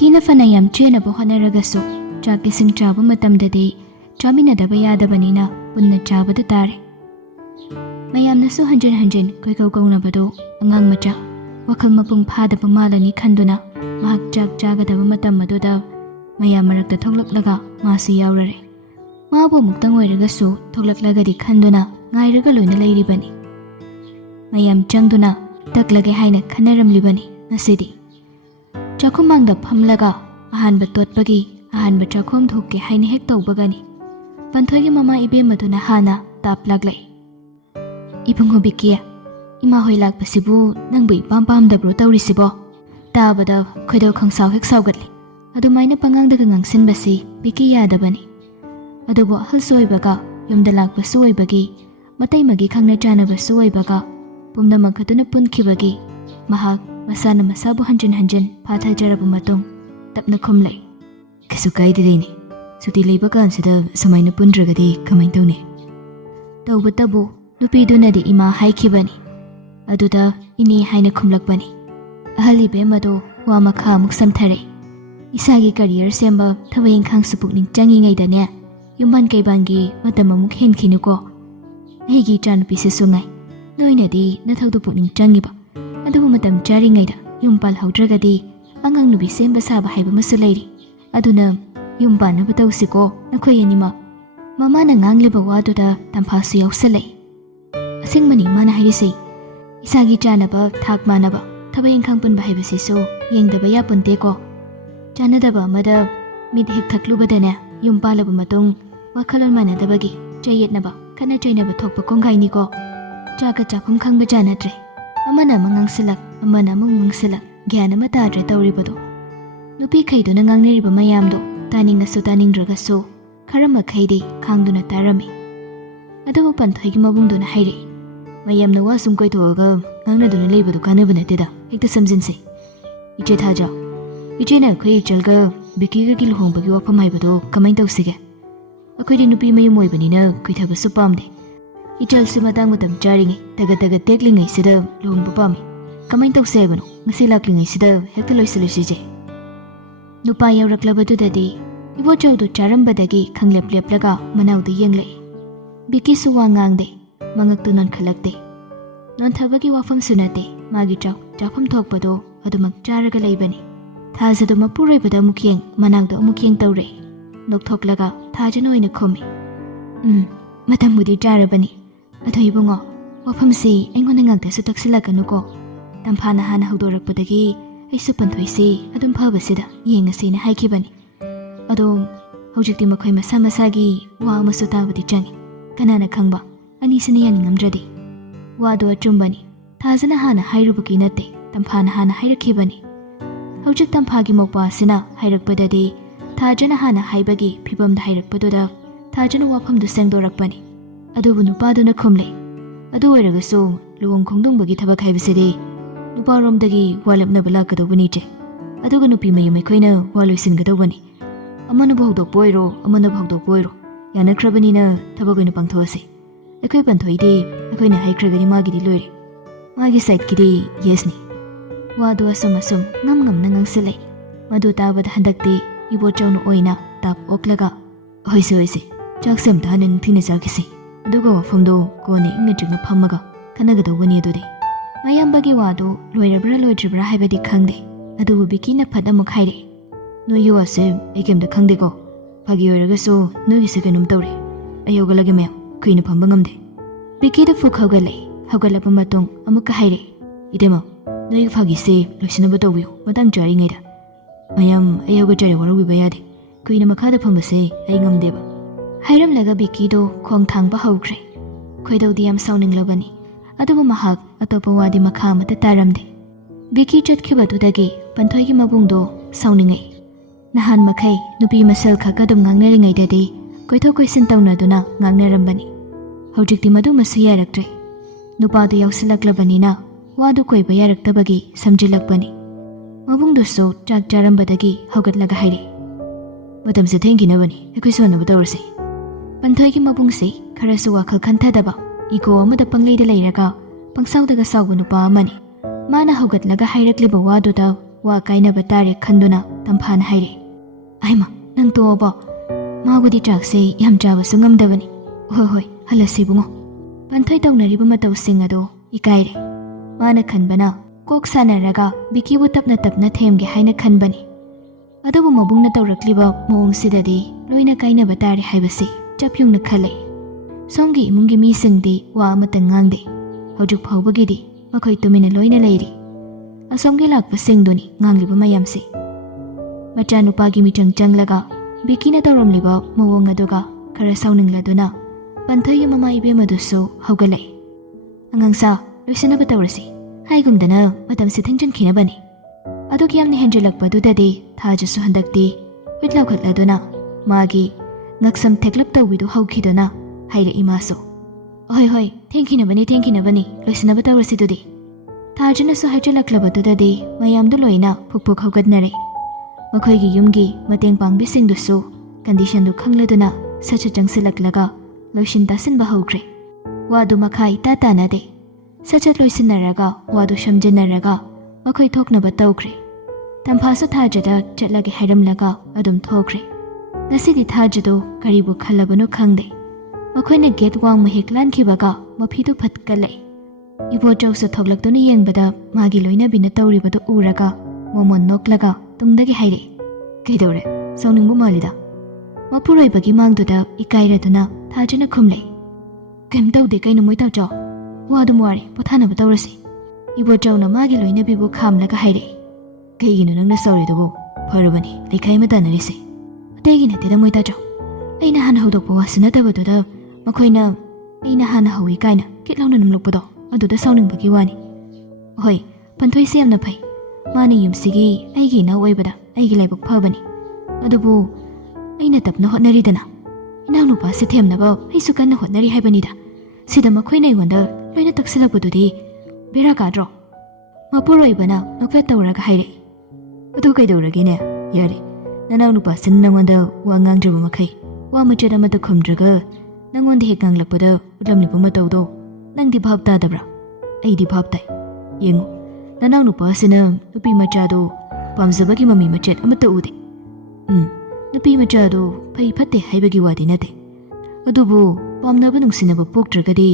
ꯕꯤꯀꯤꯅ ꯐꯅ ꯌꯥꯝ ꯆꯦꯟꯅꯕ ꯍꯣꯠꯅꯔꯒꯁꯨ ꯆꯥꯛ ꯏꯁꯤꯡ ꯆꯥꯕ ꯃꯇꯝꯗꯗꯤ ꯆꯥꯃꯤꯟꯅꯗꯕ ꯌꯥꯗꯕꯅꯤꯅ ꯄꯨꯟꯅ ꯆꯥꯕꯗ ꯇꯥꯔꯦ꯫ ꯃꯌꯥꯝꯅꯁꯨ ꯍꯟꯖꯤꯟ ꯍꯟꯖꯤൻ ꯀꯣꯏꯀꯧ ꯀꯧꯅꯕꯗꯨ ꯑꯉꯥꯡ ꯃꯆꯥ ꯋꯥꯈꯜ ꯃꯄꯨꯡ ꯐꯥꯗꯕ ꯃꯥꯜꯂꯅꯤ ꯈꯟꯗꯨꯅ ꯃꯍꯥꯛ ꯆꯥꯛ ꯆꯥꯒꯗꯕ ꯃꯇꯝ ꯑꯗꯨꯗ ꯃꯌꯥꯝ ꯃꯔꯛꯇ ꯊꯣꯛꯂꯛꯂꯒ ꯃꯥꯁꯨ ꯌꯥꯎꯔꯔꯦ꯫ ꯃꯥꯕꯨ ꯑꯃꯨꯛꯇꯪ ꯑꯣꯏꯔꯒꯁꯨ ꯊꯣꯛꯂꯛꯂꯒꯗꯤ ꯈꯟꯗꯨꯅ ꯉꯥꯏꯔꯒ ꯂꯣꯏꯅ ꯂꯩꯔꯤꯕꯅꯤ꯫ ꯃꯌꯥꯝ ꯆꯪꯗꯨꯅ ꯇꯛꯂꯒꯦ ꯍꯥꯏꯅ ꯈꯟꯅꯔꯝꯂꯤꯕꯅꯤ꯫ ꯉꯁꯤꯗꯤ ꯆꯥꯛꯈꯨꯝꯃꯥꯡꯗ ꯐꯝꯂꯒ ꯑꯍꯥꯟꯕ ꯇꯣꯠꯄꯒꯤ ꯑꯍꯥꯟꯕ ꯆꯥꯛꯈꯣꯝ ꯊꯣꯛꯀꯦ ꯍꯥꯏꯅ ꯍꯦꯛ ꯇꯧꯕꯒꯅꯤ ꯄꯟꯊꯣꯏꯒꯤ ꯃꯃꯥ ꯏꯕꯦꯝꯃꯗꯨꯅ ꯍꯥꯟꯅ ꯇꯥꯞꯂꯥꯛꯂꯛꯏ꯫ "ꯏꯕꯨꯡꯉꯣ ꯕꯤꯀꯤ, ꯏꯃꯥꯍꯣꯏ ꯂꯥꯛꯄꯁꯤꯕꯨ ꯅꯪꯕꯨ ꯏꯄꯥꯝ ꯄꯥꯝꯗꯕ꯭ꯔꯣ ꯇꯧꯔꯤꯁꯤꯕꯣ?" ꯇꯥꯕꯗ ꯈꯣꯏꯗꯧ ꯈꯪꯁꯥꯎ ꯍꯦꯛ ꯁꯥꯎꯒꯠꯂꯤ꯫ ꯑꯗꯨꯃꯥꯏꯅ ꯄꯉꯥꯡꯗꯒ ꯉꯥꯡꯁꯤꯟꯕꯁꯤ ꯕꯤꯀꯤ ꯌꯥꯗꯕꯅꯤ꯫ ꯑꯗꯨꯕꯨ ꯑꯍꯜꯁꯨ ꯑꯣꯏꯕꯒ ꯌꯨꯝꯗ ꯂꯥꯛꯄꯁꯨ ꯑꯣꯏꯕꯒꯤ ꯃꯇꯩꯃꯒꯤ ꯈꯪꯅ ꯆꯥꯟꯅꯕꯁꯨ ꯑꯣꯏꯕꯒ ꯄꯨꯝꯅꯃꯛ ꯑꯗꯨꯅ ꯄꯨꯟꯈꯤꯕꯒꯤ ꯃꯍꯥꯛ ꯃꯁꯥꯅ ꯃꯁꯥꯕꯨ ꯍꯟꯖꯤꯟ ꯍꯟꯖꯤꯟ ꯐꯥꯊꯖꯔꯕ ꯃꯇꯨꯡ ꯇꯞꯅ ꯈꯨꯝꯂꯛꯏ꯫ "ꯀꯩꯁꯨ ꯀꯥꯏꯗꯦꯅꯦ, ꯁꯨꯇꯤ ꯂꯩꯕ ꯀꯥꯟꯁꯤꯗ ꯁꯨꯃꯥꯏꯅ ꯄꯨꯟꯗ꯭ꯔꯒꯗꯤ ꯀꯃꯥꯏꯅ ꯇꯧꯅꯤ?" ꯇꯧꯕꯇꯕꯨ ꯅꯨꯄꯤꯗꯨꯅꯗꯤ ꯏꯃꯥ ꯍꯥꯏꯈꯤꯕꯅꯤ꯫ ꯑꯗꯨꯗ ꯏꯅꯦ ꯍꯥꯏꯅ ꯈꯨꯝꯂꯛꯄꯅꯤ꯫ ꯑꯍꯜ ꯏꯕꯦꯝꯃꯗꯨ ꯋꯥ ꯃꯈꯥ ꯑꯃꯨꯛ ꯁꯝꯊꯔꯛꯏ꯫ "ꯏꯁꯥꯒꯤ ꯀꯔꯤꯌꯔ ꯁꯦꯝꯕ ꯊꯕꯛ ꯏꯪꯈꯥꯡꯁꯨ ꯄꯨꯛꯅꯤꯡ ꯆꯪꯉꯤꯉꯩꯗꯅꯦ ꯌꯨꯝꯕꯥꯟ ꯀꯩꯕꯥꯟꯒꯤ ꯃꯇꯝ ꯑꯃꯨꯛ ꯍꯦꯟꯈꯤꯅꯨꯀꯣ꯫ ꯑꯩꯒꯤ ꯏꯆꯥꯅꯨꯄꯤꯁꯤꯁꯨ ꯉꯥꯏ, ꯅꯣꯏꯅꯗꯤ ꯅꯊꯧꯗꯨ ꯄꯨꯛꯅꯤꯡ ꯆꯪꯉꯤꯕ, ꯑꯗꯨꯕꯨ ꯃꯇꯝ ꯆꯥꯔꯤꯉꯩꯗ ꯌꯨꯝ ꯄꯥꯜꯍꯧꯗ꯭ꯔꯒꯗꯤ ꯑꯉꯥꯡ ꯅꯨꯄꯤ ꯁꯦꯝꯕ ꯁꯥꯕ ꯍꯥꯏꯕ ꯑꯃꯁꯨ ꯂꯩꯔꯤ꯫ ꯑꯗꯨꯅ ꯌꯨꯝ ꯄꯥꯟꯅꯕ ꯇꯧꯁꯤꯀꯣ ꯅꯈꯣꯏ ꯑꯅꯤꯃꯛ." ꯃꯃꯥꯅ ꯉꯥꯡꯂꯤꯕ ꯋꯥꯗꯨꯗ ꯇꯝꯐꯥꯁꯨ ꯌꯥꯎꯁꯜꯂꯛꯏ꯫ ꯑꯁꯦꯡꯕꯅꯤ ꯃꯥꯅ ꯍꯥꯏꯔꯤꯁꯦ꯫ ꯏꯁꯥꯒꯤ ꯆꯥꯅꯕ ꯊꯥꯛ ꯃꯥꯟꯅꯕ ꯊꯕꯛ ꯏꯪꯈꯥꯡ ꯄꯨꯟꯕ ꯍꯥꯏꯕꯁꯤꯁꯨ ꯌꯦꯡꯗꯕ ꯌꯥꯄꯣꯟꯇꯦꯀꯣ꯫ ꯆꯥꯟꯅꯗꯕ ꯑꯃꯗ ꯃꯤꯠ ꯍꯦꯛ ꯊꯛꯂꯨꯕꯗꯅꯦ ꯌꯨꯝ ꯄꯥꯜꯂꯕ ꯃꯇꯨꯡ ꯋꯥꯈꯜꯂꯣꯟ ꯃꯥꯟꯅꯗꯕꯒꯤ ꯆꯌꯦꯠꯅꯕ ꯈꯠꯅ ꯆꯩꯅꯕ ꯊꯣꯛꯄ ꯀꯣꯡꯒꯥꯏꯅꯤꯀꯣ꯫ ꯆꯥꯛꯀ ꯆꯥꯐꯝ ꯈꯪꯕ ꯖꯥꯠꯅꯗ꯭ꯔꯦ꯫ ꯑꯃꯅ ꯑꯃ ꯉꯥꯡꯁꯤꯜꯂꯛ ꯑꯃꯅ ꯑꯃꯨꯛ ꯉꯥꯡꯁꯤꯜꯂꯛ ꯒ꯭ꯌꯥꯟ ꯑꯃ ꯇꯥꯗ꯭ꯔꯦ ꯇꯧꯔꯤꯕꯗꯣ꯫ ꯅꯨꯄꯤꯈꯩꯗꯨꯅ ꯉꯥꯡꯅꯔꯤꯕ ꯃꯌꯥꯝꯗꯣ ꯇꯥꯅꯤꯡꯉꯁꯨ ꯇꯥꯅꯤꯡꯗ꯭ꯔꯒꯁꯨ ꯈꯔ ꯃꯈꯩꯗꯤ ꯈꯥꯡꯗꯨꯅ ꯇꯥꯔꯝꯃꯤ꯫ ꯑꯗꯨꯕꯨ ꯄꯟꯊꯣꯏꯒꯤ ꯃꯕꯨꯡꯗꯨꯅ ꯍꯥꯏꯔꯛꯏ꯫ "ꯃꯌꯥꯝꯅ ꯋꯥ ꯁꯨꯝ ꯀꯣꯏꯊꯣꯛꯑꯒ ꯉꯥꯡꯅꯗꯨꯅ ꯂꯩꯕꯗꯨ ꯀꯥꯟꯅꯕ ꯅꯠꯇꯦꯗ, ꯍꯦꯛꯇ ꯁꯝꯖꯤꯟꯁꯤ꯫ ꯏꯆꯦ ꯊꯥꯖ, ꯏꯆꯦꯅ ꯑꯩꯈꯣꯏ ꯏꯆꯜꯒ ꯕꯤꯀꯤꯒꯒꯤ ꯂꯨꯍꯣꯡꯕꯒꯤ ꯋꯥꯐꯝ ꯍꯥꯏꯕꯗꯣ ꯀꯃꯥꯏꯅ ꯇꯧꯁꯤꯒꯦ? ꯑꯩꯈꯣꯏꯗꯤ ꯅꯨꯄꯤ ꯃꯌꯨꯝ ꯑꯣꯏꯕꯅꯤꯅ ꯀꯨꯏꯊꯕꯁꯨ ꯄꯥꯝꯗꯦ꯫ ꯏꯆꯜꯁꯨ ꯃꯇꯥꯡ ꯃꯇꯝ ꯆꯥꯔꯤꯉꯩ ꯇꯒꯠ ꯇꯒꯠ ꯇꯦꯛꯂꯤꯉꯩꯁꯤꯗ ꯂꯨꯍꯣꯡꯕ ꯄꯥꯝꯃꯤ꯫ ꯀꯃꯥꯏꯅ ꯇꯧꯁꯦ ꯍꯥꯏꯕꯅꯣ? ꯉꯁꯤ ꯂꯥꯛꯂꯤꯉꯩꯁꯤꯗ ꯍꯦꯛꯇ ꯂꯣꯏꯁꯤꯜꯂꯁꯤꯁꯦ." ꯅꯨꯄꯥ ꯌꯧꯔꯛꯂꯕꯗꯨꯗꯗꯤ ꯏꯕꯣꯆꯧꯗꯨ ꯆꯥꯔꯝꯕꯗꯒꯤ ꯈꯪꯂꯦꯞ ꯂꯦꯞꯂꯒ ꯃꯅꯥꯎꯗ ꯌꯦꯡꯂꯛꯏ꯫ ꯕꯤꯀꯤꯁꯨ ꯋꯥ ꯉꯥꯡꯗꯦ, ꯃꯉꯛꯇꯨ ꯅꯣꯟꯈꯠꯂꯛꯇꯦ꯫ ꯅꯣꯟꯊꯕꯒꯤ ꯋꯥꯐꯝꯁꯨ ꯅꯠꯇꯦ, ꯃꯥꯒꯤ ꯆꯥꯐꯝ ꯊꯣꯛꯄꯗꯣ ꯑꯗꯨꯃꯛ ꯆꯥꯔꯒ ꯂꯩꯕꯅꯤ꯫ ꯊꯥꯖꯗꯨ ꯃꯄꯨꯔꯣꯏꯕꯗ ꯑꯃꯨꯛ ꯌꯦꯡ ꯃꯅꯥꯎꯗ ꯑꯃꯨꯛ ꯌꯦꯡ ꯇꯧꯔꯛꯏ꯫ ꯅꯣꯛꯊꯣꯛꯂꯒ ꯊꯥꯖꯅ ꯑꯣꯏꯅ ꯈꯨꯝꯃꯤ꯫ "ꯃꯇꯝꯕꯨꯗꯤ ꯆꯥꯔꯕꯅꯤ. ꯑꯗꯣ ꯏꯕꯨꯡꯉꯣ, ꯋꯥꯐꯝꯁꯤ ꯑꯩꯉꯣꯟꯗ ꯉꯥꯛꯇꯁꯨ ꯇꯛꯁꯤꯜꯂꯛꯀꯅꯨꯀꯣ꯫ ꯇꯝꯐꯥꯅ ꯍꯥꯟꯅ ꯍꯧꯗꯣꯔꯛꯄꯗꯒꯤ ꯑꯩꯁꯨ ꯄꯟꯊꯣꯏꯁꯤ ꯑꯗꯨꯝ ꯐꯕꯁꯤꯗ ꯌꯦꯡꯉꯁꯦꯅ ꯍꯥꯏꯈꯤꯕꯅꯤ꯫ ꯑꯗꯣ ꯍꯧꯖꯤꯛꯇꯤ ꯃꯈꯣꯏ ꯃꯁꯥ ꯃꯁꯥꯒꯤ ꯋꯥ ꯑꯃꯁꯨ ꯇꯥꯕꯗꯤ ꯆꯪꯉꯤ꯫ ꯀꯅꯥꯅ ꯈꯪꯕ ꯑꯅꯤꯁꯤꯅ ꯌꯥꯅꯤꯡꯉꯝꯗ꯭ꯔꯗꯤ?" ꯋꯥꯗꯣ ꯑꯆꯨꯝꯕꯅꯤ꯫ ꯊꯥꯖꯅ ꯍꯥꯟꯅ ꯍꯥꯏꯔꯨꯕꯒꯤ ꯅꯠꯇꯦ, ꯇꯝꯐꯥꯅ ꯍꯥꯟꯅ ꯍꯥꯏꯔꯛꯈꯤꯕꯅꯤ꯫ ꯍꯧꯖꯤꯛ ꯇꯝꯐꯥꯒꯤ ꯃꯧꯄ꯭ꯋꯥ ꯑꯁꯤꯅ ꯍꯥꯏꯔꯛꯄꯗꯗꯤ ꯊꯥꯖꯅ ꯍꯥꯟꯅ ꯍꯥꯏꯕꯒꯤ ꯐꯤꯕꯝꯗ ꯍꯥꯏꯔꯛꯄꯗꯨꯗ ꯊꯥꯖꯅ ꯋꯥꯐꯝꯗꯨ ꯁꯦꯡꯗꯣꯔꯛꯄꯅꯤ꯫ ꯑꯗꯨꯕꯨ ꯅꯨꯄꯥꯗꯨꯅ ꯈꯨꯝꯂꯩ꯫ "ꯑꯗꯨ ꯑꯣꯏꯔꯒꯁꯨ ꯂꯨꯍꯣꯡ ꯈꯣꯡꯗꯣꯡꯕꯒꯤ ꯊꯕꯛ ꯍꯥꯏꯕꯁꯤꯗꯤ ꯅꯨꯄꯥꯔꯣꯝꯗꯒꯤ ꯋꯥ ꯂꯦꯞꯅꯕ ꯂꯥꯛꯀꯗꯧꯕꯅꯤ ꯏꯆꯦ꯫ ꯑꯗꯨꯒ ꯅꯨꯄꯤ ꯃꯌꯨꯝ ꯑꯩꯈꯣꯏꯅ ꯋꯥ ꯂꯣꯏꯁꯤꯟꯒꯗꯧꯕꯅꯤ꯫ ꯑꯃꯅꯕꯨ ꯍꯧꯗꯣꯛꯄ ꯑꯣꯏꯔꯣ ꯑꯃꯅꯕꯨ ꯍꯧꯗꯣꯛꯄ ꯑꯣꯏꯔꯣ, ꯌꯥꯅꯈ꯭ꯔꯕꯅꯤꯅ ꯊꯕꯛ ꯑꯣꯏꯅ ꯄꯥꯡꯊꯣꯛꯑꯁꯤ꯫ ꯑꯩꯈꯣꯏ ꯄꯟꯊꯣꯏꯗꯤ ꯑꯩꯈꯣꯏꯅ ꯍꯥꯏꯈ꯭ꯔꯒꯗꯤ ꯃꯥꯒꯤꯗꯤ ꯂꯣꯏꯔꯦ, ꯃꯥꯒꯤ ꯁꯥꯏꯠꯀꯤꯗꯤ ꯌꯦꯁꯅꯤ." ꯋꯥꯗꯨ ꯑꯁꯨꯝ ꯑꯁꯨꯝ ꯉꯝ ꯉꯝꯅ ꯉꯥꯡꯁꯤꯜꯂꯛꯏ꯫ ꯃꯗꯨ ꯇꯥꯕꯗ ꯍꯟꯗꯛꯇꯤ ꯏꯕꯣꯆꯧꯅ ꯑꯣꯏꯅ ꯇꯥꯞ ꯑꯣꯛꯂꯒ "ꯍꯣꯏꯁꯦ ꯍꯣꯏꯁꯦ, ꯆꯥꯛꯁꯦ ꯑꯝꯇ ꯍꯥꯟꯅ ꯅꯤꯡꯊꯤꯅ ꯆꯥꯈꯤꯁꯤ, ꯑꯗꯨꯒ ꯋꯥꯐꯝꯗꯣ ꯀꯣꯟꯅ ꯏꯪꯅ ꯆꯤꯛꯅ ꯐꯝꯃꯒ ꯈꯟꯅꯒꯗꯧꯕꯅꯤ ꯑꯗꯨꯗꯤ." ꯃꯌꯥꯝꯕꯒꯤ ꯋꯥꯗꯨ ꯂꯣꯏꯔꯕ꯭ꯔꯥ ꯂꯣꯏꯗ꯭ꯔꯤꯕ꯭ꯔꯥ ꯍꯥꯏꯕꯗꯤ ꯈꯪꯗꯦ꯫ ꯑꯗꯨꯕꯨ ꯕꯤꯀꯤꯅ ꯐꯠ ꯑꯃꯨꯛ ꯍꯥꯏꯔꯛꯏ꯫ "ꯅꯣꯏꯒꯤ ꯋꯥꯁꯦ ꯑꯩ ꯀꯩꯝꯇ ꯈꯪꯗꯦꯀꯣ꯫ ꯐꯥꯒꯤ ꯑꯣꯏꯔꯒꯁꯨ ꯅꯣꯏꯒꯤꯁꯦ ꯀꯩꯅꯣꯝ ꯇꯧꯔꯦ꯫ ꯑꯩ ꯍꯧꯒꯠꯂꯒꯦ ꯃꯌꯥꯝ, ꯀꯨꯏꯅ ꯐꯝꯕ ꯉꯝꯗꯦ." ꯕꯤꯀꯤꯗ ꯐꯨꯛ ꯍꯧꯒꯠꯂꯛꯏ꯫ ꯍꯧꯒꯠꯂꯕ ꯃꯇꯨꯡ ꯑꯃꯨꯛꯀ ꯍꯥꯏꯔꯛꯏ꯫ "ꯏꯇꯩꯃ, ꯅꯣꯏꯒꯤ ꯐꯥꯒꯤꯁꯦ ꯂꯣꯏꯁꯤꯟꯅꯕ ꯇꯧꯕꯤꯌꯨ ꯃꯇꯥꯡ ꯆꯥꯔꯤꯉꯩꯗ꯫ ꯃꯌꯥꯝ ꯑꯩ ꯍꯧꯒꯠꯆꯔꯦ ꯋꯥꯔꯧꯕꯤꯕ ꯌꯥꯗꯦ. ꯀꯨꯏꯅ ꯃꯈꯥꯗ ꯐꯝꯕꯁꯦ ꯑꯩ ꯉꯝꯗꯦꯕ." ꯍꯥꯏꯔꯝꯂꯒ ꯕꯤꯀꯤꯗꯣ ꯈꯣꯡ ꯊꯥꯡꯕ ꯍꯧꯈ꯭ꯔꯦ꯫ ꯈꯣꯏꯗꯧꯗꯤ ꯌꯥꯝ ꯁꯥꯎꯅꯤꯡꯂꯕꯅꯤ꯫ ꯑꯗꯨꯕꯨ ꯃꯍꯥꯛ ꯑꯇꯣꯞꯄ ꯋꯥꯗꯤ ꯃꯈꯥ ꯑꯃꯠꯇ ꯇꯥꯔꯝꯗꯦ꯫ ꯕꯤꯀꯤ ꯆꯠꯈꯤꯕꯗꯨꯗꯒꯤ ꯄꯟꯊꯣꯏꯒꯤ ꯃꯕꯨꯡꯗꯣ ꯁꯥꯎꯅꯤꯡꯉꯛꯏ꯫ ꯅꯍꯥꯟ ꯃꯈꯩ ꯅꯨꯄꯤ ꯃꯁꯦꯜ ꯈꯛ ꯑꯗꯨꯝ ꯉꯥꯡꯅꯔꯤꯉꯩꯗꯗꯤ ꯀꯣꯏꯊꯣꯛ ꯀꯣꯏꯁꯤꯟ ꯇꯧꯅꯗꯨꯅ ꯉꯥꯡꯅꯔꯝꯕꯅꯤ꯫ ꯍꯧꯖꯤꯛꯇꯤ ꯃꯗꯨꯃꯁꯨ ꯌꯥꯔꯛꯇ꯭ꯔꯦ꯫ ꯅꯨꯄꯥꯗꯨ ꯌꯥꯎꯁꯤꯜꯂꯛꯂꯕꯅꯤꯅ ꯋꯥꯗꯨ ꯀꯣꯏꯕ ꯌꯥꯔꯛꯇꯕꯒꯤ ꯁꯝꯖꯤꯜꯂꯛꯄꯅꯤ꯫ ꯃꯕꯨꯡꯗꯨꯁꯨ ꯆꯥꯛ ꯆꯥꯔꯝꯕꯗꯒꯤ ꯍꯧꯒꯠꯂꯒ ꯍꯥꯏꯔꯛꯏ꯫ "ꯃꯇꯝꯁꯦ ꯊꯦꯡꯈꯤꯅꯕꯅꯤ, ꯑꯩꯈꯣꯏ ꯁꯣꯟꯅꯕ ꯇꯧꯔꯁꯤ." ꯄꯟꯊꯣꯏꯒꯤ ꯃꯕꯨꯡꯁꯤ ꯈꯔꯁꯨ ꯋꯥꯈꯜ ꯈꯟꯊꯗꯕ, ꯏꯒꯣ ꯑꯃꯗ ꯄꯪꯂꯩꯗ ꯂꯩꯔꯒ ꯄꯪꯁꯥꯎꯗꯒ ꯁꯥꯎꯕ ꯅꯨꯄꯥ ꯑꯃꯅꯤ꯫ ꯃꯥꯅ ꯍꯧꯒꯠꯂꯒ ꯍꯥꯏꯔꯛꯂꯤꯕ ꯋꯥꯗꯨꯗ ꯋꯥ ꯀꯥꯏꯅꯕ ꯇꯥꯔꯦ ꯈꯟꯗꯨꯅ ꯇꯝꯐꯥꯅ ꯍꯥꯏꯔꯦ, "ꯑꯩꯃ, ꯅꯪ ꯇꯣꯛꯑꯕꯣ? ꯃꯥꯕꯨꯗꯤ ꯆꯥꯛꯁꯦ ꯌꯥꯝ ꯆꯥꯕꯁꯨ ꯉꯝꯗꯕꯅꯤ꯫ ꯍꯣꯏ ꯍꯣꯏ, ꯍꯜꯂꯁꯤ ꯏꯕꯨꯡꯉꯣ." ꯄꯟꯊꯣꯏ ꯇꯧꯅꯔꯤꯕ ꯃꯇꯧꯁꯤꯡ ꯑꯗꯣ ꯏꯀꯥꯏꯔꯦ꯫ ꯃꯥꯅ ꯈꯟꯕꯅ ꯀꯣꯛ ꯁꯥꯟꯅꯔꯒ ꯕꯤꯀꯤꯕꯨ ꯇꯞꯅ ꯇꯞꯅ ꯊꯦꯝꯒꯦ ꯍꯥꯏꯅ ꯈꯟꯕꯅꯤ꯫ ꯑꯗꯨꯕꯨ ꯃꯕꯨꯡꯅ ꯇꯧꯔꯛꯂꯤꯕ ꯃꯑꯣꯡꯁꯤꯗꯗꯤ ꯂꯣꯏꯅ ꯀꯥꯏꯅꯕ ꯇꯥꯔꯦ ꯍꯥꯏꯕꯁꯤ ꯆꯞ ꯌꯨꯡꯅ ꯈꯜꯂꯦ꯫ ꯁꯣꯝꯒꯤ ꯏꯃꯨꯡꯒꯤ ꯃꯤꯁꯤꯡꯗꯤ ꯋꯥ ꯑꯃꯠꯇ ꯉꯥꯡꯗꯦ꯫ ꯍꯧꯖꯤꯛ ꯐꯥꯎꯕꯒꯤꯗꯤ ꯃꯈꯣꯏ ꯇꯨꯃꯤꯟꯅ ꯂꯣꯏꯅ ꯂꯩꯔꯤ꯫ ꯑꯁꯣꯝꯒꯤ ꯂꯥꯛꯄꯁꯤꯡꯗꯨꯅꯤ ꯉꯥꯡꯂꯤꯕ ꯃꯌꯥꯝꯁꯤ꯫ ꯃꯆꯥꯅꯨꯄꯥꯒꯤ ꯃꯤꯆꯪ ꯆꯪꯂꯒ ꯕꯤꯀꯤꯅ ꯇꯧꯔꯝꯂꯤꯕ ꯃꯑꯣꯡ ꯑꯗꯨꯒ ꯈꯔ ꯁꯥꯎꯅꯤꯡꯂꯗꯨꯅ ꯄꯟꯊꯣꯏꯒꯤ ꯃꯃꯥ ꯏꯕꯦꯝꯃꯗꯨꯁꯨ ꯍꯧꯒꯠꯂꯛꯏ꯫ "ꯑꯉꯥꯡꯁꯥ, ꯂꯣꯏꯁꯤꯟꯅꯕ ꯇꯧꯔꯁꯤ꯫ ꯍꯥꯏꯒꯨꯝꯗꯅ ꯃꯇꯝꯁꯤ ꯊꯦꯡꯖꯤꯟꯈꯤꯅꯕꯅꯤ." ꯑꯗꯨꯒꯤ ꯌꯥꯝꯅ ꯍꯦꯟꯖꯤꯜꯂꯛꯄꯗꯨꯗꯗꯤ ꯊꯥꯖꯁꯨ ꯍꯟꯗꯛꯇꯤ ꯍꯨꯏꯠ ꯂꯥꯎꯈꯠꯂꯗꯨꯅ ꯃꯥꯒꯤ ꯉꯛꯁꯝ ꯊꯦꯛꯂꯞ ꯇꯧꯕꯤꯗꯨ ꯍꯧꯈꯤꯗꯨꯅ ꯍꯥꯏꯔꯛꯏ ꯃꯥꯁꯨ, "ꯍꯣꯏ ꯍꯣꯏ, ꯊꯦꯡꯈꯤꯅꯕꯅꯤ, ꯂꯣꯏꯁꯤꯟꯅꯕ ꯇꯧꯔꯁꯤ ꯑꯗꯨꯗꯤ." ꯊꯥꯖꯅꯁꯨ ꯍꯥꯏꯖꯤꯜꯂꯛꯂꯕꯗꯨꯗꯗꯤ ꯃꯌꯥꯝꯗꯨ ꯂꯣꯏꯅ ꯐꯨꯛ ꯍꯧꯒꯠꯅꯔꯦ꯫ ꯃꯈꯣꯏꯒꯤ ꯌꯨꯝꯒꯤ ꯃꯇꯦꯡ ꯄꯥꯡꯕꯤꯁꯤꯡꯗꯨꯁꯨ ꯀꯟꯗꯤꯁꯟꯗꯨ ꯈꯪꯂꯗꯨꯅ ꯁꯠ ꯆꯪꯁꯤꯜꯂꯛꯂꯒ ꯂꯣꯏꯁꯤꯟ ꯇꯥꯁꯤꯟꯕ ꯍꯧꯈ꯭ꯔꯦ꯫ ꯋꯥꯗꯨ ꯃꯈꯥ ꯏꯇꯥ ꯇꯥꯅꯗꯦ꯫ ꯁꯠ ꯂꯣꯏꯁꯤꯟꯅꯔꯒ ꯋꯥꯗꯨ ꯁꯝꯖꯤꯟꯅꯔꯒ ꯃꯈꯣꯏ ꯊꯣꯛꯅꯕ ꯇꯧꯈ꯭ꯔꯦ꯫ ꯇꯝꯐꯥꯁꯨ ꯊꯥꯖꯗ ꯆꯠꯂꯒꯦ ꯍꯥꯏꯔꯝꯂꯒ ꯑꯗꯨꯝ ꯊꯣꯛꯈ꯭ꯔꯦ꯫ ꯉꯁꯤꯗꯤ ꯊꯥꯖꯗꯨ ꯀꯔꯤꯕꯨ ꯈꯜꯂꯕꯅꯣ ꯈꯪꯗꯦ꯫ ꯃꯈꯣꯏꯅ ꯒꯦꯠ ꯋꯥꯡꯃ ꯍꯦꯛ ꯂꯥꯟꯈꯤꯕꯒ ꯃꯐꯤꯗꯨ ꯐꯠꯀꯠꯂꯛꯏ꯫ ꯏꯕꯣꯆꯧꯁꯨ ꯊꯣꯛꯂꯛꯇꯨꯅ ꯌꯦꯡꯕꯗ ꯃꯥꯒꯤ ꯂꯣꯏꯅꯕꯤꯅ ꯇꯧꯔꯤꯕꯗꯨ ꯎꯔꯒ ꯃꯣꯃꯣꯟ ꯅꯣꯛꯂꯒ ꯇꯨꯡꯗꯒꯤ ꯍꯥꯏꯔꯛꯏ, "ꯀꯩꯗꯧꯔꯦ? ꯁꯥꯎꯅꯤꯡꯕ ꯃꯥꯜꯂꯤꯗ." ꯃꯄꯨꯔꯣꯏꯕꯒꯤ ꯃꯥꯡꯗꯨꯗ ꯏꯀꯥꯏꯔꯗꯨꯅ ꯊꯥꯖꯅ ꯈꯨꯝꯂꯛꯏ, "ꯀꯩꯝ ꯇꯧꯗꯦ ꯀꯩꯅꯣ ꯃꯣꯏꯇꯥꯆꯧ, ꯋꯥꯗꯨꯝ ꯋꯥꯔꯦ, ꯄꯣꯊꯥꯅꯕ ꯇꯧꯔꯁꯤ." ꯏꯕꯣꯆꯧꯅ ꯃꯥꯒꯤ ꯂꯣꯏꯅꯕꯤꯕꯨ ꯈꯥꯝꯂꯒ ꯍꯥꯏꯔꯛꯏ, "ꯀꯩꯒꯤꯅꯣ ꯅꯪꯅ ꯁꯥꯎꯔꯤꯗꯨꯕꯨ? ꯐꯔꯕꯅꯤ ꯂꯩꯈꯥꯏ ꯑꯃ ꯇꯥꯟꯅꯔꯤꯁꯦ." "ꯑꯇꯩꯒꯤ ꯅꯠꯇꯦꯗ ꯃꯣꯏꯇꯥꯆꯧ, ꯑꯩꯅ ꯍꯥꯟꯅ ꯍꯧꯗꯣꯛꯄ ꯋꯥꯁꯨ ꯅꯠꯇꯕꯗꯨꯗ ꯃꯈꯣꯏꯅ ꯑꯩꯅ ꯍꯥꯟꯅ ꯍꯧꯏ ꯀꯥꯏꯅ ꯀꯤꯠ ꯂꯥꯎꯅ ꯅꯝꯂꯛꯄꯗꯣ, ꯑꯗꯨꯗ ꯁꯥꯎꯅꯤꯡꯕꯒꯤ ꯋꯥꯅꯤ." "ꯍꯣꯏ, ꯄꯟꯊꯣꯏꯁꯦ ꯌꯥꯝꯅ ꯐꯩ꯫ ꯃꯥꯅ ꯌꯨꯝꯁꯤꯒꯤ ꯑꯩꯒꯤ ꯏꯅꯥꯎ ꯑꯣꯏꯕꯗ ꯑꯩꯒꯤ ꯂꯥꯏꯕꯛ ꯐꯕꯅꯤ꯫ ꯑꯗꯨꯕꯨ ꯑꯩꯅ ꯇꯞꯅ ꯍꯣꯠꯅꯔꯤꯗꯅ, ꯏꯅꯥꯎꯅꯨꯄꯥꯁꯦ ꯊꯦꯝꯅꯕ ꯑꯩꯁꯨ ꯀꯟꯅ ꯍꯣꯠꯅꯔꯤ ꯍꯥꯏꯕꯅꯤꯗ꯫ ꯁꯤꯗ ꯃꯈꯣꯏꯅ ꯑꯩꯉꯣꯟꯗ ꯂꯣꯏꯅ ꯇꯛꯁꯤꯜꯂꯛꯄꯗꯨꯗꯤ ꯕꯦꯔꯥ ꯀꯥꯗ꯭ꯔꯣ?" ꯃꯄꯨꯔꯣꯏꯕꯅ ꯅꯣꯛꯐꯦꯠ ꯇꯧꯔꯒ ꯍꯥꯏꯔꯛꯏ, "ꯑꯗꯨ ꯀꯩꯗꯧꯔꯒꯦꯅꯦ? ꯌꯥꯔꯦ, ꯅꯅꯥꯎ ꯅꯨꯄꯥꯁꯤꯅ ꯅꯪꯉꯣꯟꯗ ꯋꯥ ꯉꯥꯡꯗ꯭ꯔꯤꯕ ꯃꯈꯩ, ꯋꯥ ꯃꯆꯦꯠ ꯑꯃꯠꯇ ꯈꯨꯝꯗ꯭ꯔꯒ ꯅꯪꯉꯣꯟꯗ ꯍꯦꯛ ꯉꯥꯡꯂꯛꯄꯗ ꯎꯠꯂꯝꯂꯤꯕ ꯃꯇꯧꯗꯣ ꯅꯪꯗꯤ ꯚꯥꯞ ꯇꯥꯗꯕ꯭ꯔꯥ? ꯑꯩꯗꯤ ꯚꯥꯞ తాꯏ꯫ ꯌꯦꯡꯉꯨ, ꯅꯅꯥꯎ ꯅꯨꯄꯥꯁꯤꯅ ꯅꯨꯄꯤ ꯃꯆꯥꯗꯣ ꯄꯥꯝꯖꯕꯒꯤ ꯃꯃꯤ ꯃꯆꯦꯠ ꯑꯃꯠꯇ ꯎꯗꯦ꯫ ꯅꯨꯄꯤ ꯃꯆꯥꯗꯣ ꯐꯩ ꯐꯠꯇꯦ ꯍꯥꯏꯕꯒꯤ ꯋꯥꯗꯤ ꯅꯠꯇꯦ꯫ ꯑꯗꯨꯕꯨ ꯄꯥꯝꯅꯕ ꯅꯨꯡꯁꯤꯅꯕ ꯄꯣꯛꯇ꯭ꯔꯒꯗꯤ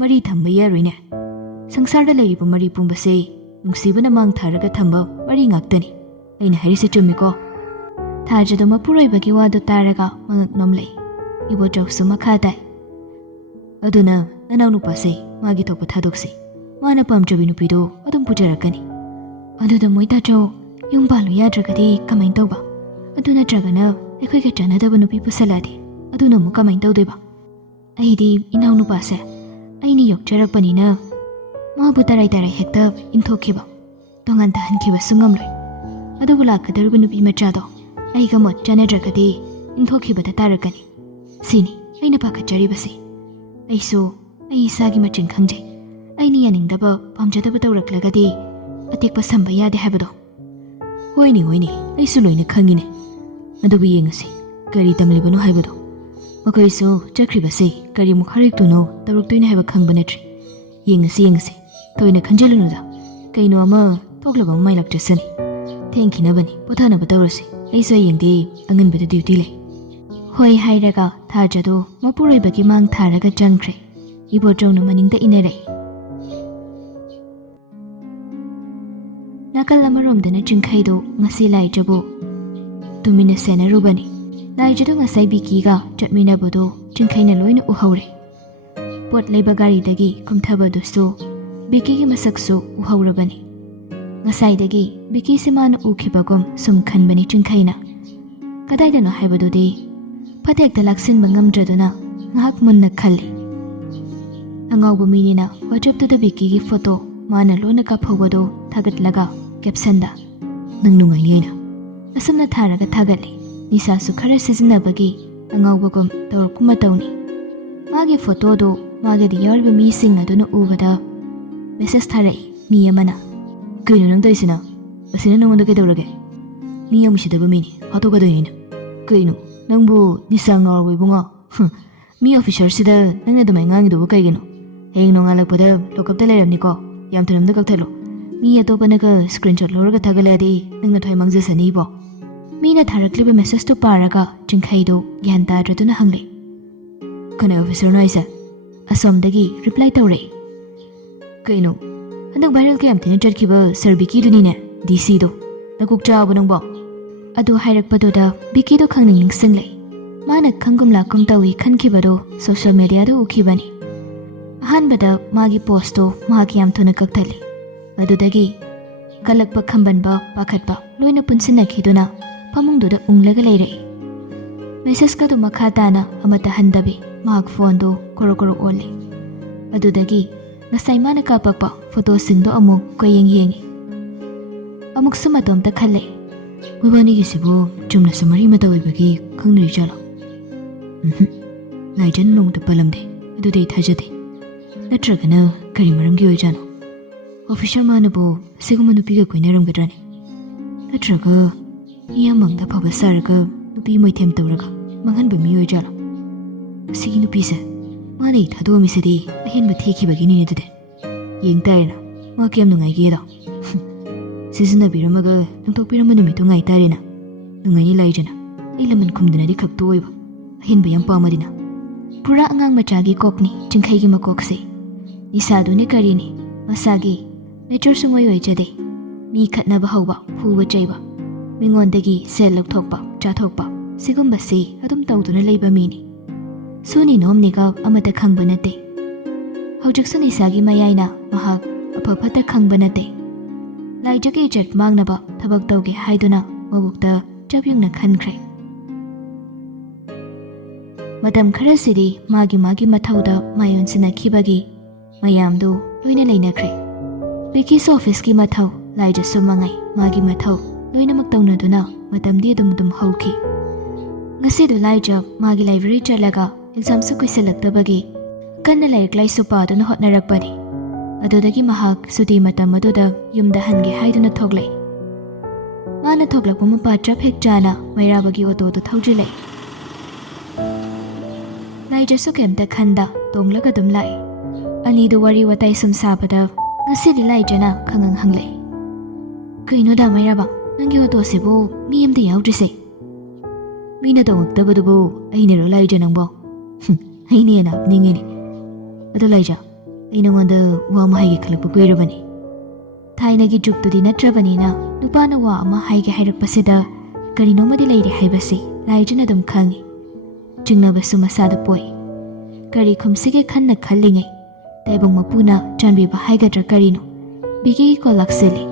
ꯃꯔꯤ ꯊꯝꯕ ꯌꯥꯔꯣꯏꯅꯦ꯫ ꯁꯪꯁꯥꯔꯗ ꯂꯩꯔꯤꯕ ꯃꯔꯤ ꯄꯨꯝꯕꯁꯦ ꯅꯨꯡꯁꯤꯕꯅ ꯃꯥꯡ ꯊꯥꯔꯒ ꯊꯝꯕ ꯃꯔꯤ ꯉꯥꯛꯇꯅꯤ꯫ ꯑꯩꯅ ꯍꯥꯏꯔꯤꯁꯦ ꯆꯨꯝꯃꯤꯀꯣ?" ꯊꯥꯖꯗꯣ ꯃꯄꯨꯔꯣꯏꯕꯒꯤ ꯋꯥꯗꯨ ꯇꯥꯔꯒ ꯃꯉꯛ ꯅꯣꯝꯂꯛꯏ꯫ ꯏꯕꯣꯆꯧꯁꯨ ꯃꯈꯥ ꯇꯥꯏ, "ꯑꯗꯨꯅ ꯅꯅꯥꯎ ꯅꯨꯄꯥꯁꯦ ꯃꯥꯒꯤ ꯊꯣꯛꯄ ꯊꯥꯗꯣꯛꯁꯤ꯫ ꯃꯥꯅ ꯄꯥꯝꯖꯕꯤ ꯅꯨꯄꯤꯗꯣ ꯑꯗꯨꯝ ꯄꯨꯖꯔꯛꯀꯅꯤ." "ꯑꯗꯨꯗ ꯃꯣꯏꯇꯥꯆꯧ, ꯌꯨꯝ ꯄꯥꯜꯂꯨ ꯌꯥꯗ꯭ꯔꯒꯗꯤ ꯀꯃꯥꯏꯅ ꯇꯧꯕ? ꯑꯗꯨ ꯅꯠꯇ꯭ꯔꯒꯅ ꯑꯩꯈꯣꯏꯒ ꯆꯥꯟꯅꯗꯕ ꯅꯨꯄꯤ ꯄꯨꯁꯜꯂꯛꯑꯗꯤ ꯑꯗꯨꯅ ꯑꯃꯨꯛ ꯀꯃꯥꯏꯅ ꯇꯧꯗꯣꯏꯕ? ꯑꯩꯗꯤ ꯏꯅꯥꯎꯅꯨꯄꯥꯁꯦ ꯑꯩꯅ ꯌꯣꯛꯆꯔꯛꯄꯅꯤꯅ ꯃꯥꯕꯨ ꯇꯔꯥꯏ ꯍꯦꯛꯇ ꯏꯟꯊꯣꯛꯈꯤꯕ, ꯇꯣꯉꯥꯟ ꯇꯥꯍꯟꯈꯤꯕꯁꯨ ꯉꯝꯂꯣꯏ꯫ ꯑꯗꯨꯕꯨ ꯂꯥꯛꯀꯗꯧꯔꯤꯕ ꯅꯨꯄꯤ ꯃꯆꯥꯗꯣ ꯑꯩꯒ ꯃꯣꯠ ꯆꯥꯟꯅꯗ꯭ꯔꯒꯗꯤ ꯏꯟꯊꯣꯛꯈꯤꯕꯗ ꯇꯥꯔꯛꯀꯅꯤ꯫ ꯁꯤꯅꯤ ꯑꯩꯅ ꯄꯥꯈꯠꯆꯔꯤꯕꯁꯤ꯫ ꯑꯩꯁꯨ ꯑꯩ ꯏꯁꯥꯒꯤ ꯃꯆꯤꯟ ꯈꯪꯖꯩ꯫ ꯑꯩꯅ ꯌꯥꯅꯤꯡꯗꯕ ꯄꯥꯝꯖꯗꯕ ꯇꯧꯔꯛꯂꯒꯗꯤ ꯑꯇꯦꯛꯄ ꯁꯝꯕ ꯌꯥꯗꯦ ꯍꯥꯏꯕꯗꯣ." "ꯍꯣꯏꯅꯦ, ꯑꯩꯁꯨ ꯂꯣꯏꯅ ꯈꯪꯉꯤꯅꯦ꯫ ꯑꯗꯨꯕꯨ ꯌꯦꯡꯉꯁꯤ ꯀꯔꯤ ꯇꯝꯂꯤꯕꯅꯣ ꯍꯥꯏꯕꯗꯣ꯫ ꯃꯈꯣꯏꯁꯨ ꯆꯠꯈ꯭ꯔꯤꯕꯁꯤ ꯀꯔꯤꯃꯨꯛ ꯍꯥꯏꯔꯛꯇꯣꯏꯅꯣ ꯇꯧꯔꯛꯇꯣꯏꯅꯣ ꯍꯥꯏꯕ ꯈꯪꯕ ꯅꯠꯇ꯭ꯔꯤ꯫ ꯌꯦꯡꯉꯁꯤ, ꯊꯣꯏꯅ ꯈꯟꯖꯤꯜꯂꯨꯅꯨꯗ꯫ ꯀꯩꯅꯣ ꯑꯃ ꯊꯣꯛꯂꯕ ꯑꯃ ꯃꯥꯏꯂꯛꯆꯁꯅꯤ꯫ ꯊꯦꯡꯈꯤꯅꯕꯅꯤ, ꯄꯣꯊꯥꯅꯕ ꯇꯧꯔꯁꯤ꯫ ꯑꯩꯁꯨ ꯍꯌꯦꯡꯗꯤ ꯑꯉꯟꯕꯗ ꯗ꯭ꯌꯨꯇꯤ ꯂꯩ." ꯍꯣꯏ ꯍꯥꯏꯔꯒ ꯊꯥꯖꯗꯣ ꯃꯄꯨꯔꯣꯏꯕꯒꯤ ꯃꯥꯡ ꯊꯥꯔꯒ ꯆꯪꯈ꯭ꯔꯦ꯫ ꯏꯕꯣꯆꯧꯅ ꯃꯅꯤꯡꯗ ꯏꯟꯅꯔꯛꯏ꯫ ꯅꯥꯀꯜ ꯑꯃꯔꯣꯝꯗꯅ ꯆꯤꯡꯈꯩꯗꯣ ꯉꯁꯤ ꯂꯥꯏꯖꯕꯨ ꯇꯨꯃꯤꯟꯅ ꯁꯦꯟꯅꯔꯨꯕꯅꯤ꯫ ꯂꯥꯏꯖꯗꯣ ꯉꯁꯥꯏ ꯕꯤꯀꯤꯒ ꯆꯠꯃꯤꯟꯅꯕꯗꯣ ꯆꯤꯡꯈꯩꯅ ꯂꯣꯏꯅ ꯎꯍꯧꯔꯦ꯫ ꯄꯣꯠ ꯂꯩꯕ ꯒꯥꯔꯤꯗꯒꯤ ꯀꯨꯝꯊꯕꯗꯨꯁꯨ ꯕꯤꯀꯤꯒꯤ ꯃꯁꯛꯁꯨ ꯎꯍꯧꯔꯕꯅꯤ꯫ ꯉꯁꯥꯏꯗꯒꯤ ꯕꯤꯀꯤꯁꯦ ꯃꯥꯅ ꯎꯈꯤꯕꯒꯨꯝ ꯁꯨꯝ ꯈꯟꯕꯅꯤ ꯆꯤꯡꯈꯩꯅ꯫ ꯀꯗꯥꯏꯗꯅꯣ ꯍꯥꯏꯕꯗꯨꯗꯤ ꯐꯠ ꯍꯦꯛꯇ ꯂꯥꯛꯁꯤꯟꯕ ꯉꯝꯗ꯭ꯔꯗꯨꯅ ꯉꯥꯏꯍꯥꯛ ꯃꯨꯟꯅ ꯈꯜꯂꯤ꯫ ꯑꯉꯥꯎꯕ ꯃꯤꯅꯤꯅ ꯋꯥꯆꯦꯞꯇꯨꯗ ꯕꯤꯀꯤꯒꯤ ꯐꯣꯇꯣ ꯃꯥꯅ ꯂꯣꯟꯅ ꯀꯥꯞꯍꯧꯕꯗꯣ ꯊꯥꯒꯠꯂꯒ ꯀꯦꯞꯁꯟꯗ "ꯅꯪ ꯅꯨꯡꯉꯥꯏꯅꯤ" ꯑꯩꯅ ꯑꯁꯨꯝꯅ ꯊꯥꯔꯒ ꯊꯥꯒꯠꯂꯤ꯫ ꯅꯤꯁꯥꯁꯨ ꯈꯔ ꯁꯤꯖꯤꯟꯅꯕꯒꯤ ꯑꯉꯥꯎꯕꯒꯨꯝ ꯇꯧꯔꯛꯄ ꯃꯇꯧꯅꯤ꯫ ꯃꯥꯒꯤ ꯐꯣꯇꯣꯗꯣ ꯃꯥꯒꯗꯤ ꯌꯥꯎꯔꯤꯕ ꯃꯤꯁꯤꯡ ꯑꯗꯨꯅ ꯎꯕꯗ ꯃꯦꯁꯦꯖ ꯊꯥꯔꯛꯏ ꯃꯤ ꯑꯃꯅ, "ꯀꯩꯅꯣ ꯅꯪ ꯇꯧꯔꯤꯁꯤꯅ? ꯑꯁꯤꯅ ꯅꯪꯉꯣꯟꯗ ꯀꯩꯗꯧꯔꯒꯦ? ꯃꯤ ꯌꯥꯝ ꯎꯁꯤꯠꯇꯕ ꯃꯤꯅꯤ, ꯍꯥꯠꯇꯣꯛꯀꯗꯣꯏꯅꯤ ꯑꯩꯅ." "ꯀꯩꯅꯣ ꯅꯪꯕꯨ ꯅꯤꯁꯥ ꯉꯥꯎꯔꯕ ꯏꯕꯨꯡꯉꯣ? ꯃꯤ ꯑꯣꯐꯤꯁꯔꯁꯤꯗ ꯅꯪꯅ ꯑꯗꯨꯃꯥꯏꯅ ꯉꯥꯡꯉꯤꯗꯨꯕꯨ ꯀꯩꯒꯤꯅꯣ? ꯍꯌꯦꯡ ꯅꯣꯡꯉꯥꯜꯂꯛꯄꯗ ꯂꯣꯀꯞꯇ ꯂꯩꯔꯝꯅꯤꯀꯣ? ꯌꯥꯝ ꯊꯨꯅ ꯑꯝꯇ ꯀꯛꯊꯠꯂꯣ꯫ ꯃꯤ ꯑꯇꯣꯞꯄꯅꯒ ꯁ꯭ꯀ꯭ꯔꯤꯟꯁꯣꯠ ꯂꯧꯔꯒ ꯊꯥꯒꯠꯂꯛꯑꯗꯤ ꯅꯪꯅ ꯊꯣꯏ ꯃꯥꯡꯖꯁꯅꯤꯕꯣ ꯃꯤꯅ ꯊꯥꯔꯛꯂꯤꯕ ꯃꯦꯁꯦꯖꯇꯨ ꯄꯥꯔꯒ ꯆꯤꯡꯈꯩꯗꯨ ꯒ꯭ꯌꯥꯟ ꯇꯥꯗ꯭ꯔꯗꯨꯅ ꯍꯪꯂꯦ ꯀꯅꯥ ꯑꯣꯐꯤꯁꯔꯅꯣ ꯑꯩꯁꯦ ꯑꯁꯣꯝꯗꯒꯤ ꯔꯤꯄ꯭ꯂꯥꯏ ꯇꯧꯔꯛꯏ ꯀꯩꯅꯣ ꯍꯟꯗꯛ ꯚꯥꯏꯔꯦꯜ ꯀꯌꯥꯝ ꯊꯤꯅ ꯆꯠꯈꯤꯕ ꯁꯔ ꯕꯤꯀꯤꯗꯨꯅꯤꯅꯦ ꯗꯤꯁꯤꯗꯣ ꯅꯀꯣꯛ ꯆꯥꯕ ꯅꯪꯕꯣ ꯑꯗꯨ ꯍꯥꯏꯔꯛꯄꯗꯨꯗ ꯕꯤꯀꯤꯗꯣ ꯈꯪꯅꯤꯡ ꯅꯤꯡꯁꯤꯡꯂꯦ ꯃꯥꯅ ꯈꯪꯒꯨꯝ ꯂꯥꯛꯀꯨꯝ ꯇꯧꯏ ꯈꯟꯈꯤꯕꯗꯣ ꯁꯣꯁꯤꯌꯦꯜ ꯃꯦꯗꯤꯌꯥꯗ ꯎꯈꯤꯕꯅꯤ ꯑꯍꯥꯟꯕꯗ ꯃꯥꯒꯤ ꯄꯣꯁꯇꯣ ꯃꯍꯥꯛ ꯌꯥꯝ ꯊꯨꯅ ꯀꯛꯊꯠꯂꯤ ꯑꯗꯨꯗꯒꯤ ꯀꯜꯂꯛꯄ ꯈꯝꯕꯟꯕ ꯄꯥꯈꯠꯄ ꯂꯣꯏꯅ ꯄꯨꯟꯁꯤꯟꯅꯈꯤꯗꯨꯅ ꯐꯃꯨꯡꯗꯨꯗ ꯎꯪꯂꯒ ꯂꯩꯔꯛꯏ ꯃꯦꯁꯦꯖꯀꯗꯨ ꯃꯈꯥ ꯇꯥꯅ ꯑꯃꯠꯇ ꯍꯟꯗꯕꯤ ꯃꯍꯥꯛ ꯐꯣꯟꯗꯣ ꯀꯣꯔꯣ ꯀꯣꯔꯣ ꯑꯣꯜꯂꯤ ꯑꯗꯨꯗꯒꯤ ꯉꯁꯥꯏ ꯃꯥꯅ ꯀꯥꯞꯄꯛꯄ ꯐꯣꯇꯣꯁꯤꯡꯗꯣ ꯑꯃꯨꯛ ꯀꯣꯌꯦꯡ ꯌꯦꯡꯉꯤ ꯑꯃꯨꯛꯁꯨ ꯃꯇꯣꯝꯇ ꯈꯜꯂꯦ ꯃꯕꯥꯅꯤꯒꯤꯁꯤꯕꯨ ꯆꯨꯝꯅꯁꯨ ꯃꯔꯤ ꯃꯇꯥ ꯑꯣꯏꯕꯒꯤ ꯈꯪꯅꯔꯤ ꯖꯥꯠꯂꯣ ꯂꯥꯏꯖꯅ ꯅꯣꯡꯃꯇ ꯄꯜꯂꯝꯗꯦ ꯑꯗꯨꯗꯤ ꯑꯩ ꯊꯥꯖꯗꯦ ꯅꯠꯇ꯭ꯔꯒꯅ ꯀꯔꯤ ꯃꯔꯝꯒꯤ ꯑꯣꯏꯖꯥꯠꯅꯣ ꯑꯣꯐꯤꯁꯔ ꯃꯥꯅꯕꯨ ꯑꯁꯤꯒꯨꯝꯕ ꯅꯨꯄꯤꯒ ꯀꯣꯏꯅꯔꯝꯒꯗ꯭ꯔꯅꯤ ꯅꯠꯇ꯭ꯔꯒ ꯏꯌꯥꯝꯕꯪꯗ ꯐꯕ ꯁꯥꯔꯒ ꯅꯨꯄꯤ ꯃꯣꯏꯊꯦꯝ ꯇꯧꯔꯒ ꯃꯥꯡꯍꯟꯕ ꯃꯤ ꯑꯣꯏꯖꯥꯠꯂꯣ ꯑꯁꯤꯒꯤ ꯅꯨꯄꯤꯁꯦ ꯃꯥꯅ ꯑꯩ ꯊꯥꯗꯣꯛꯑꯝꯃꯤꯁꯤꯗꯤ ꯑꯍꯦꯟꯕ ꯊꯤꯈꯤꯕꯒꯤꯅꯤ ꯑꯗꯨꯗꯤ ꯌꯦꯡ ꯇꯥꯔꯦꯅ ꯃꯥ ꯀꯌꯥꯝ ꯅꯨꯡꯉꯥꯏꯒꯦꯗꯣ ꯁꯤꯖꯤꯟꯅꯕꯤꯔꯝꯃꯒ ꯂꯪꯊꯣꯛꯄꯤꯔꯝꯕ ꯅꯨꯃꯤꯠꯇꯣ ꯉꯥꯏ ꯇꯥꯔꯦꯅ ꯅꯨꯡꯉꯥꯏꯅꯤ ꯂꯥꯏꯖꯅ ꯑꯩ ꯂꯃꯟ ꯈꯨꯝꯗꯅꯗꯤ ꯈꯛꯇ ꯑꯣꯏꯕ ꯑꯍꯦꯟꯕ ꯌꯥꯝ ꯄꯥꯝꯃꯗꯤꯅ ꯄꯨꯔꯥ ꯑꯉꯥꯡ ꯃꯆꯥꯒꯤ ꯀꯣꯛꯅꯤ ꯆꯤꯡꯈꯩꯒꯤ ꯃꯀꯣꯛꯁꯦ ꯅꯤꯁꯥꯗꯨꯅꯤ ꯀꯔꯤꯅꯤ ꯃꯁꯥꯒꯤ ꯅꯦꯆꯔ ꯁꯨꯡꯑꯣꯏ ꯑꯣꯏꯖꯗꯦ ꯃꯤ ꯈꯠꯅꯕ ꯍꯧꯕ ꯐꯨꯕ ꯆꯩꯕ ꯃꯤꯉꯣꯟꯗꯒꯤ ꯁꯦꯜ ꯂꯧꯊꯣꯛꯄ ꯆꯥꯊꯣꯛꯄ ꯁꯤꯒꯨꯝꯕꯁꯤ ꯑꯗꯨꯝ ꯇꯧꯗꯨꯅ ꯂꯩꯕ ꯃꯤꯅꯤ ꯁꯨꯅꯤ ꯅꯣꯝꯅꯤꯒ ꯑꯃꯠꯇ ꯈꯪꯕ ꯅꯠꯇꯦ ꯍꯧꯖꯤꯛꯁꯨ ꯅꯤꯁꯥꯒꯤ ꯃꯌꯥꯏꯅ ꯃꯍꯥꯛ ꯑꯐ ꯐꯠꯇ ꯈꯪꯕ ꯅꯠꯇꯦ ꯂꯥꯏꯖꯒꯤ ꯏꯖꯠ ꯃꯥꯡꯅꯕ ꯊꯕꯛ ꯇꯧꯒꯦ ꯍꯥꯏꯗꯨꯅ ꯃꯕꯨꯛꯇ ꯆꯞ ꯌꯨꯡꯅ ꯈꯟꯈ꯭ꯔꯦ ꯃꯇꯝ ꯈꯔꯁꯤꯗꯤ ꯃꯥꯒꯤ ꯃꯊꯧꯗ ꯃꯥꯌꯣꯟꯁꯤꯟꯅꯈꯤꯕꯒꯤ ꯃꯌꯥꯝꯗꯨ ꯂꯣꯏꯅ ꯂꯩꯅꯈ꯭ꯔꯦ ꯕꯤꯀꯤꯁꯨ ꯑꯣꯐꯤꯁꯀꯤ ꯃꯊꯧ ꯂꯥꯏꯖꯁꯨ ꯃꯉꯩ ꯃꯥꯒꯤ ꯃꯊꯧ ꯂꯣꯏꯅꯃꯛ ꯇꯧꯅꯗꯨꯅ ꯃꯇꯝꯗꯤ ꯑꯗꯨꯝ ꯍꯧꯈꯤ ꯉꯁꯤꯗꯨ ꯂꯥꯏꯖ ꯃꯥꯒꯤ ꯂꯥꯏꯕ꯭ꯔꯦꯔꯤ ꯆꯠꯂꯒ ꯑꯦꯛꯖꯥꯝꯁꯨ ꯀꯨꯏꯁꯤꯜꯂꯛꯇꯕꯒꯤ ꯀꯟꯅ ꯂꯥꯏꯔꯤꯛ ꯂꯥꯏꯁꯨ ꯄꯥꯗꯨꯅ ꯍꯣꯠꯅꯔꯛꯄꯅꯤ ꯑꯗꯨꯗꯒꯤ ꯃꯍꯥꯛ ꯁꯨꯇꯤ ꯃꯇꯝ ꯑꯗꯨꯗ ꯌꯨꯝꯗ ꯍꯟꯒꯦ ꯍꯥꯏꯗꯨꯅ ꯊꯣꯛꯂꯛꯏ ꯃꯥꯅ ꯊꯣꯛꯂꯛꯄ ꯃꯄꯥ ꯆꯞ ꯍꯦꯛ ꯆꯥꯅ ꯃꯩꯔꯥꯕꯒꯤ ꯑꯣꯇꯣꯗꯨ ꯊꯧꯖꯤꯜꯂꯛꯏ ꯂꯥꯏꯖꯁꯨ ꯀꯩꯝꯇ ꯈꯟꯗ ꯇꯣꯡꯂꯒ ꯑꯗꯨꯝ ꯂꯥꯛꯏ ꯑꯅꯤꯗꯨ ꯋꯥꯔꯤ ꯋꯥꯇꯥꯏ ꯁꯨꯝ ꯁꯥꯕꯗ ꯉꯁꯤꯗꯤ ꯂꯥꯏꯖꯅ ꯈꯪꯉꯪ ꯍꯪꯂꯛꯏ ꯀꯩꯅꯣꯗ ꯃꯩꯔꯥꯕ ꯅꯪꯒꯤ ꯑꯣꯇꯣꯁꯤꯕꯨ ꯃꯤ ꯑꯃꯇ ꯌꯥꯎꯗ꯭ꯔꯤꯁꯦ ꯃꯤꯅ ꯇꯣꯡꯉꯛꯇꯕꯗꯨꯕꯨ ꯑꯩꯅꯔꯣ ꯂꯥꯏꯖ ꯅꯪꯕꯣ ꯑꯩꯅꯦꯅ ꯍꯥꯞꯅꯤꯡꯉꯤꯅꯤ ꯑꯗꯣ ꯂꯥꯏꯖ ꯑꯩ ꯅꯉꯣꯟꯗ ꯋꯥ ꯑꯃ ꯍꯥꯏꯒꯦ ꯈꯜꯂꯛꯄ ꯀꯨꯏꯔꯕꯅꯤ ꯊꯥꯏꯅꯒꯤ ꯖꯨꯛꯇꯨꯗꯤ ꯅꯠꯇ꯭ꯔꯕꯅꯤꯅ ꯅꯨꯄꯥꯅ ꯋꯥ ꯑꯃ ꯍꯥꯏꯒꯦ ꯍꯥꯏꯔꯛꯄꯁꯤꯗ ꯀꯔꯤꯅꯣꯃꯗꯤ ꯂꯩꯔꯦ ꯍꯥꯏꯕꯁꯤ ꯂꯥꯏꯖꯅ ꯑꯗꯨꯝ ꯈꯪꯉꯤ ꯆꯤꯡꯅꯕꯁꯨ ꯃꯁꯥꯗ ꯄꯣꯛꯏ ꯀꯔꯤ ꯈꯨꯝꯁꯤꯒꯦ ꯈꯟꯅ ꯈꯜꯂꯤꯉꯩ ꯇꯥꯏꯕꯪ ꯃꯄꯨꯅ ꯆꯥꯟꯕꯤꯕ ꯍꯥꯏꯒꯗ꯭ꯔꯥ ꯀꯔꯤꯅꯣ ꯕꯤꯀꯤꯒꯤ ꯀꯣꯜ ꯂꯥꯛꯁꯤꯜꯂꯤ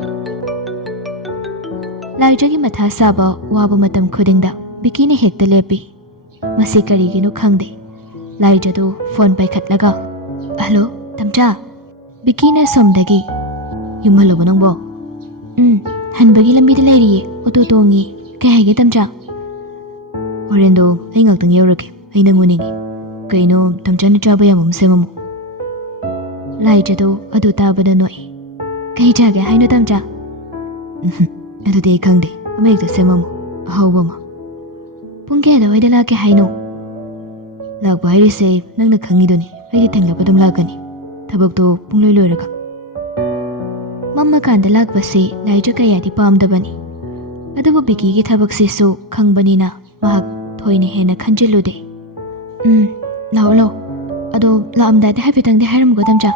ꯂꯥꯏꯖꯒꯤ ꯃꯊꯥ ꯁꯥꯕ ꯋꯥꯕ ꯃꯇꯝ ꯈꯨꯗꯤꯡꯗ ꯕꯤꯀꯤꯅ ꯍꯦꯛꯇ ꯂꯦꯞꯄꯤ ꯃꯁꯤ ꯀꯔꯤꯒꯤꯅꯣ ꯈꯪꯗꯦ ꯂꯥꯏꯖꯗꯨ ꯐꯣꯟ ꯄꯥꯏꯈꯠꯂꯒ ꯍꯜꯂꯣ ꯇꯝꯆꯥ ꯕꯤꯀꯤꯅ ꯁꯣꯝꯗꯒꯤ ꯌꯨꯝ ꯍꯜꯂꯕꯣ ꯅꯪꯕꯣ ꯍꯟꯕꯒꯤ ꯂꯝꯕꯤꯗ ꯂꯩꯔꯤꯌꯦ ꯑꯣꯇꯣ ꯇꯣꯡꯉꯤ ꯀꯩ ꯍꯥꯏꯒꯦ ꯇꯝꯆꯥ ꯍꯣꯔꯦꯟꯗꯣ ꯑꯩ ꯉꯥꯛꯇꯪ ꯌꯧꯔꯛꯀꯦ ꯑꯩ ꯅꯪ ꯎꯅꯤꯡꯉꯤ ꯀꯩꯅꯣ ꯇꯝꯆꯥꯅ ꯆꯥꯕ ꯌꯥꯕ ꯑꯃ ꯁꯦꯝꯃꯝꯃꯨ ꯂꯥꯏꯖꯗꯣ ꯑꯗꯨ ꯇꯥꯕꯗ ꯅꯣꯛꯏ ꯀꯩ ꯆꯥꯒꯦ ꯍꯥꯏꯅꯣ ꯇꯝꯆꯥ ꯑꯗꯨꯗꯤ ꯑꯩ ꯈꯪꯗꯦ ꯑꯃ ꯍꯦꯛꯇ ꯁꯦꯝꯃꯝꯃꯨ ꯑꯍꯥꯎꯕ ꯑꯃ ꯄꯨꯡ ꯀꯌꯥꯗꯋꯥꯏꯗ ꯂꯥꯛꯀꯦ ꯍꯥꯏꯅꯣ ꯂꯥꯛꯄ ꯍꯥꯏꯔꯤꯁꯦ ꯅꯪꯅ ꯈꯪꯉꯤꯗꯨꯅꯤ ꯑꯩꯗꯤ ꯊꯦꯡꯂꯞ ꯑꯗꯨꯝ ꯂꯥꯛꯀꯅꯤ ꯊꯕꯛꯇꯣ ꯄꯨꯡꯂꯣꯏ ꯂꯣꯏꯔꯒ ꯃꯝꯃꯀꯥꯟꯗ ꯂꯥꯛꯄꯁꯤ ꯂꯥꯏꯖ ꯀꯌꯥꯗꯤ ꯄꯥꯝꯗꯕꯅꯤ ꯑꯗꯨꯕꯨ ꯕꯤꯀꯤꯒꯤ ꯊꯕꯛꯁꯤꯁꯨ ꯈꯪꯕꯅꯤꯅ ꯃꯍꯥꯛ ꯊꯣꯏꯅ ꯍꯦꯟꯅ ꯈꯟꯖꯤꯜꯂꯨꯗꯦ ꯂꯥꯛꯑꯣ ꯑꯗꯣ ꯂꯥꯛꯑꯝꯗꯥꯏꯗ ꯍꯥꯏꯐꯦꯠꯇꯪꯗꯤ ꯍꯥꯏꯔꯝꯃꯨꯀꯣ ꯇꯝꯆꯥ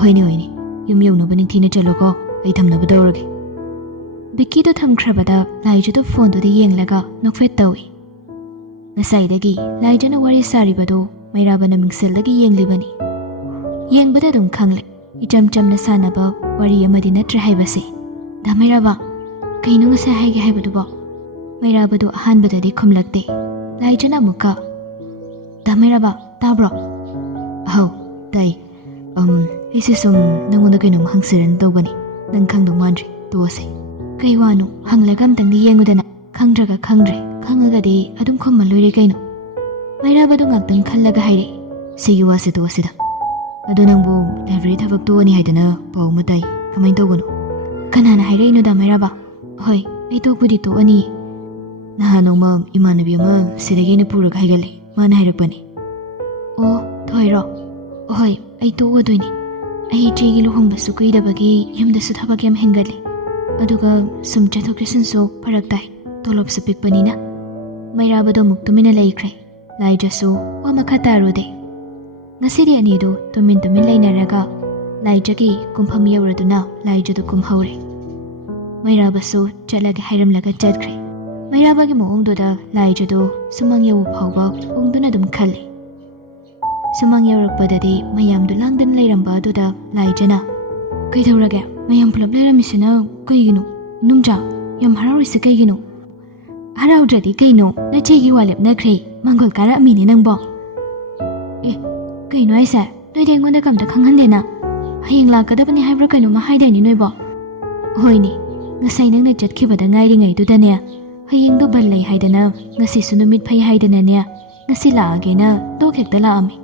ꯍꯣꯏꯅꯦ ꯌꯨꯝ ꯌꯧꯅꯕ ꯅꯤꯡꯊꯤꯅ ꯆꯠꯂꯣꯀꯣ ꯑꯩ ꯊꯝꯅꯕ ꯇꯧꯔꯒꯦ ꯕꯤꯀꯤꯗꯣ ꯊꯝꯈ꯭ꯔꯕꯗ ꯂꯥꯏꯖꯗꯨ ꯐꯣꯟꯗꯨꯗ ꯌꯦꯡꯂꯒ ꯅꯣꯛꯐꯦꯠ ꯇꯧꯏ ꯉꯁꯥꯏꯗꯒꯤ ꯂꯥꯏꯖꯅ ꯋꯥꯔꯤ ꯁꯥꯔꯤꯕꯗꯨ ꯃꯩꯔꯥꯕꯅ ꯃꯤꯡꯁꯦꯜꯗꯒꯤ ꯌꯦꯡꯂꯤꯕꯅꯤ ꯌꯦꯡꯕꯗ ꯑꯗꯨꯝ ꯈꯪꯂꯦ ꯏꯆꯝ ꯆꯝꯅ ꯁꯥꯟꯅꯕ ꯋꯥꯔꯤ ꯑꯃꯗꯤ ꯅꯠꯇ꯭ꯔꯦ ꯍꯥꯏꯕꯁꯦ ꯗꯥ ꯃꯩꯔꯥꯕ ꯀꯩꯅꯣ ꯉꯁꯥꯏ ꯍꯥꯏꯒꯦ ꯍꯥꯏꯕꯗꯨꯕꯣ ꯃꯩꯔꯥꯕꯗꯨ ꯑꯍꯥꯟꯕꯗꯗꯤ ꯈꯨꯝꯂꯛꯇꯦ ꯂꯥꯏꯖꯅ ꯑꯃꯨꯛꯀ ꯗꯥ ꯃꯩꯔꯥꯕ ꯇꯥꯕ꯭ꯔꯣ ꯑꯍꯧ ꯇꯥꯏ ꯑꯩꯁꯦ ꯁꯨꯝ ꯅꯪꯉꯣꯟꯗ ꯀꯩꯅꯣꯝ ꯍꯪꯁꯤꯔꯅ ꯇꯧꯕꯅꯤ ꯅꯪ ꯈꯪꯗꯧ ꯃꯥꯟꯗ꯭ꯔꯤ ꯇꯣꯛꯑꯁꯦ ꯀꯩ ꯋꯥꯅꯣ ꯍꯪꯂꯒ ꯑꯝꯇꯪꯗꯤ ꯌꯦꯡꯉꯨꯗꯅ ꯈꯪꯗ꯭ꯔꯒ ꯈꯪꯗ꯭ꯔꯦ ꯈꯪꯉꯒꯗꯤ ꯑꯗꯨꯝ ꯈꯨꯝꯃ ꯂꯣꯏꯔꯦ ꯀꯩꯅꯣ ꯃꯩꯔꯥꯕꯗꯨ ꯉꯥꯛꯇꯪ ꯈꯜꯂꯒ ꯍꯥꯏꯔꯛꯏ ꯁꯤꯒꯤ ꯋꯥꯁꯦ ꯇꯣꯛꯑꯁꯤꯗ ꯑꯗꯣ ꯅꯪꯕꯨ ꯂꯥꯏꯕ꯭ꯔꯦꯔꯤ ꯊꯕꯛ ꯇꯣꯛꯑꯅꯤ ꯍꯥꯏꯗꯅ ꯄꯥꯎ ꯑꯃ ꯇꯥꯏ ꯀꯃꯥꯏꯅ ꯇꯧꯕꯅꯣ ꯀꯅꯥꯅ ꯍꯥꯏꯔꯛꯏꯅꯣ ꯗꯥ ꯃꯩꯔꯥꯕ ꯍꯣꯏ ꯑꯩ ꯇꯣꯛꯄꯨꯗꯤ ꯇꯣꯛꯑꯅꯤ ꯅꯍꯥꯟ ꯅꯣꯡꯃ ꯏꯃꯥꯟꯅꯕꯤ ꯑꯃ ꯁꯤꯗꯒꯤ ꯑꯩꯅ ꯄꯨꯔꯒ ꯍꯥꯏꯒꯠꯂꯦ ꯃꯥꯅ ꯍꯥꯏꯔꯛꯄꯅꯤ ꯑꯣ ꯊꯣꯏꯔꯣ ꯍꯣꯏ ꯑꯩ ꯇꯣꯛꯑꯗꯣꯏꯅꯤ ꯑꯩ ꯏꯆꯦꯒꯤ ꯂꯨꯍꯣꯡꯕꯁꯨ ꯀꯨꯏꯗꯕꯒꯤ ꯌꯨꯝꯗꯁꯨ ꯊꯕꯛ ꯌꯥꯝ ꯍꯦꯟꯒꯠꯂꯤ ꯑꯗꯨꯒ ꯁꯨꯝ ꯆꯠꯊꯣꯛ ꯆꯠꯁꯤꯟꯁꯨ ꯐꯔꯛ ꯇꯥꯏ ꯇꯣꯂꯣꯞꯁꯨ ꯄꯤꯛꯄꯅꯤꯅ ꯃꯩꯔꯥꯕꯗꯣ ꯑꯃꯨꯛ ꯇꯨꯃꯤꯟꯅ ꯂꯩꯈ꯭ꯔꯦ ꯂꯥꯏꯖꯁꯨ ꯋꯥ ꯃꯈꯥ ꯇꯥꯔꯨꯗꯦ ꯉꯁꯤꯗꯤ ꯑꯅꯤꯗꯨ ꯇꯨꯃꯤꯟ ꯂꯩꯅꯔꯒ ꯂꯥꯏꯖꯒꯤ ꯀꯨꯝꯐꯝ ꯌꯧꯔꯗꯨꯅ ꯂꯥꯏꯖꯗꯨ ꯀꯨꯝꯍꯧꯔꯦ ꯃꯩꯔꯥꯕꯁꯨ ꯆꯠꯂꯒꯦ ꯍꯥꯏꯔꯝꯂꯒ ꯆꯠꯈ꯭ꯔꯦ ꯃꯩꯔꯥꯕꯒꯤ ꯃꯑꯣꯡꯗꯨꯗ ꯂꯥꯏꯖꯗꯨ ꯁꯨꯃꯥꯡ ꯌꯧꯕ ꯐꯥꯎꯕ ꯄꯨꯡꯗꯨꯅ ꯑꯗꯨꯝ ꯈꯜꯂꯤ ꯁꯨꯃꯥꯡ ꯌꯧꯔꯛꯄꯗꯗꯤ ꯃꯌꯥꯝꯗꯨ ꯂꯥꯡꯗꯅ ꯂꯩꯔꯝꯕ ꯑꯗꯨꯗ ꯂꯥꯏꯖꯅ ꯀꯩꯗꯧꯔꯒꯦ ꯃꯌꯥꯝ ꯄꯨꯂꯞ ꯂꯩꯔꯝꯃꯤꯁꯤꯅ ꯀꯩꯒꯤꯅꯣ ꯏꯅꯨꯝꯆꯥ ꯌꯥꯝ ꯍꯔꯥꯎꯔꯤꯁꯤ ꯀꯩꯒꯤꯅꯣ ꯍꯔꯥꯎꯗ꯭ꯔꯗꯤ ꯀꯩꯅꯣ ꯅꯆꯦꯒꯤ ꯋꯥ ꯂꯦꯞꯅꯈ꯭ꯔꯦ ꯃꯥꯡꯒꯣꯜ ꯀꯥꯔꯛꯑꯝꯃꯤꯅꯦ ꯅꯪꯕꯣ ꯑꯦ ꯀꯩꯅꯣ ꯍꯥꯏꯁꯦ ꯅꯣꯏꯗꯤ ꯑꯩꯉꯣꯟꯗ ꯀꯝꯇ ꯈꯪꯍꯟꯗꯦꯅ ꯍꯌꯦꯡ ꯂꯥꯛꯀꯗꯕꯅꯤ ꯍꯥꯏꯕ꯭ꯔꯥ ꯀꯩꯅꯣꯝꯃ ꯍꯥꯏꯗꯥꯏꯅꯦ ꯅꯣꯏꯕꯣ ꯍꯣꯏꯅꯦ ꯉꯁꯥꯏ ꯅꯪꯅ ꯆꯠꯈꯤꯕꯗ ꯉꯥꯏꯔꯤꯉꯩꯗꯨꯗꯅꯦ ꯍꯌꯦꯡꯗꯣ ꯕꯟ ꯂꯩ ꯍꯥꯏꯗꯅ ꯉꯁꯤꯁꯨ ꯅꯨꯃꯤꯠ ꯐꯩ ꯍꯥꯏꯗꯅꯅꯦ ꯉꯁꯤ ꯂꯥꯛꯑꯒꯦꯅ ꯇꯣꯛ ꯍꯦꯛꯇ ꯂꯥꯛꯑꯝꯃꯤ